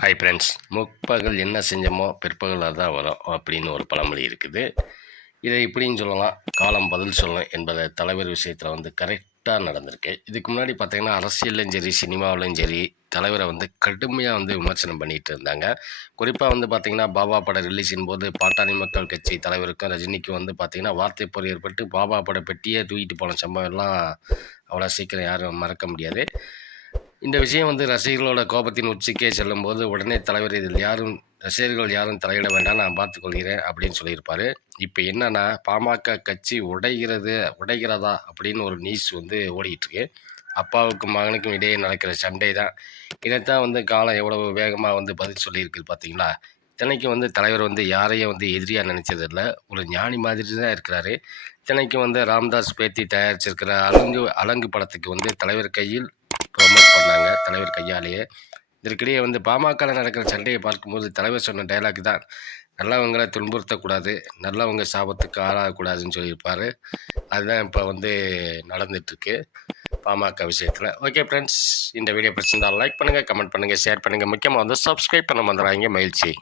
Hi friends முற்பகல் என்ன செஞ்சோமோ பிற்பகல் அதான் வரும் அப்படின்னு ஒரு பழமொழி இருக்குது. இதை இப்படின்னு சொல்லலாம். காலம் பதில் சொல்லும் என்பதை தலைவர் விஷயத்தில் வந்து கரெக்ட் கரெக்டாக நடந்திருக்கு. இதுக்கு முன்னாடி பார்த்தீங்கன்னா அரசியல்லையும் சரி சினிமாவிலையும் சரி தலைவரை வந்து கடுமையாக வந்து விமர்சனம் பண்ணிகிட்டு இருந்தாங்க. குறிப்பாக வந்து பார்த்தீங்கன்னா பாபா படம் ரிலீஸின் போது பாட்டாளி மக்கள் கட்சி தலைவருக்கும் ரஜினிக்கும் வந்து பார்த்தீங்கன்னா வார்த்தை போர் ஏற்பட்டு பாபா பட பெட்டியே தூக்கிட்டு போன சம்பவம் எல்லாம் அவ்வளோ சீக்கிரம் யாரும் மறக்க முடியாது. இந்த விஷயம் வந்து ரசிகர்களோட கோபத்தின் உச்சிக்கே செல்லும்போது உடனே தலைவர் இதில் யாரும் ரசிகர்கள் யாரும் தலையிட வேண்டாம் நான் பார்த்துக்கொள்கிறேன் அப்படின்னு சொல்லியிருப்பார். இப்போ என்னென்னா பாமக கட்சி உடைகிறது உடைகிறதா அப்படின்னு ஒரு நியூஸ் வந்து ஓடிக்கிட்டு இருக்கு அப்பாவுக்கும் மகனுக்கும் இடையே நடக்கிற சண்டை தான். இதைத்தான் வந்து காலம் எவ்வளவு வேகமாக வந்து பதில் சொல்லியிருக்கு பார்த்தீங்களா இத்தனைக்கும் வந்து தலைவர் வந்து யாரையும் வந்து எதிரியாக நினச்சதில்ல. ஒரு ஞானி மாதிரி தான் இருக்கிறாரு. இத்தனைக்கும் வந்து ராம்தாஸ் பேத்தி தயாரிச்சிருக்கிற அலங்கு அலங்கு படத்துக்கு வந்து தலைவர் கையில் ப்ரொமோட் பண்ணாங்க தலைவர் கையாலேயே. இதற்கிடையே வந்து பாமகவில் நடக்கிற சண்டையை பார்க்கும்போது தலைவர் சொன்ன டைலாக் தான் நல்லவங்களை துன்புறுத்தக்கூடாது நல்லவங்க சாபத்துக்கு ஆளாகக்கூடாதுன்னு சொல்லியிருப்பார். அதுதான் இப்போ வந்து நடந்துட்டுருக்கு பாமக விஷயத்தில். ஓகே ஃப்ரெண்ட்ஸ் இந்த வீடியோ பிடிச்சிருந்தால் லைக் பண்ணுங்கள் கமெண்ட் பண்ணுங்கள் ஷேர் பண்ணுங்கள் முக்கியமாக வந்து சப்ஸ்கிரைப் பண்ண வந்துடுறாங்க மகிழ்ச்சி.